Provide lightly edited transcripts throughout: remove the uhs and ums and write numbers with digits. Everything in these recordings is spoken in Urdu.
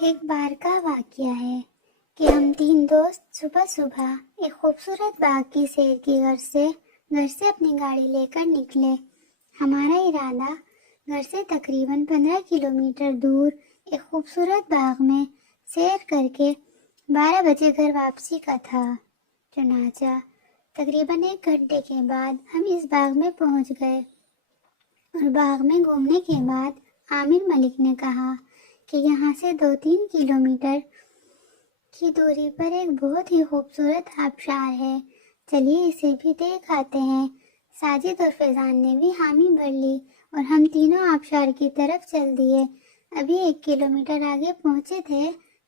ایک بار کا واقعہ ہے کہ ہم تین دوست صبح صبح ایک خوبصورت باغ کی سیر کی گھر سے اپنی گاڑی لے کر نکلے۔ ہمارا ارادہ گھر سے تقریباً 15 کلومیٹر دور ایک خوبصورت باغ میں سیر کر کے 12 بجے گھر واپسی کا تھا۔ چنانچہ تقریباً 1 گھنٹے کے بعد ہم اس باغ میں پہنچ گئے اور باغ میں گھومنے کے بعد عامر ملک نے کہا کہ یہاں سے 2-3 کلومیٹر کی دوری پر ایک بہت ہی خوبصورت آبشار ہے، چلیے اسے بھی دیکھ آتے ہیں۔ ساجد اور فیضان نے بھی حامی بھر لی اور ہم تینوں آبشار کی طرف چل دیے۔ ابھی 1 کلومیٹر آگے پہنچے تھے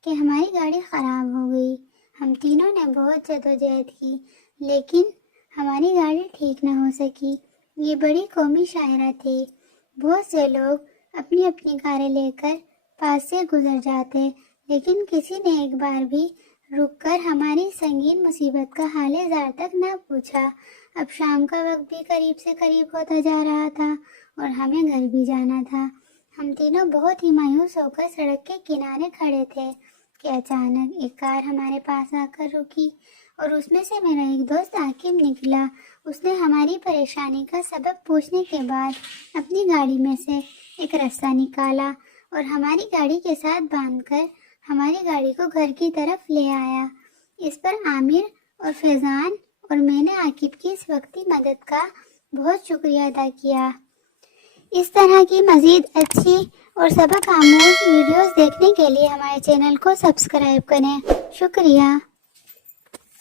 کہ ہماری گاڑی خراب ہو گئی۔ ہم تینوں نے بہت جدوجہد کی لیکن ہماری گاڑی ٹھیک نہ ہو سکی۔ یہ بڑی قومی شاہراہ تھی، بہت سے لوگ اپنی اپنی کاریں لے کر پاس سے گزر جاتے لیکن کسی نے ایک بار بھی رک کر ہماری سنگین مصیبت کا حال زار تک نہ پوچھا۔ اب شام کا وقت بھی قریب سے قریب ہوتا جا رہا تھا اور ہمیں گھر بھی جانا تھا۔ ہم تینوں بہت ہی مایوس ہو کر سڑک کے کنارے کھڑے تھے کہ اچانک ایک کار ہمارے پاس آ کر رکی اور اس میں سے میرا ایک دوست عاقب نکلا۔ اس نے ہماری پریشانی کا سبب پوچھنے کے بعد اپنی گاڑی میں سے ایک رسہ نکالا اور ہماری گاڑی کے ساتھ باندھ کر ہماری گاڑی کو گھر کی طرف لے آیا۔ اس پر عامر اور فیضان اور میں نے عاقب کی اس وقتی مدد کا بہت شکریہ ادا کیا۔ اس طرح کی مزید اچھی اور سبق آموز ویڈیوز دیکھنے کے لیے ہمارے چینل کو سبسکرائب کریں۔ شکریہ۔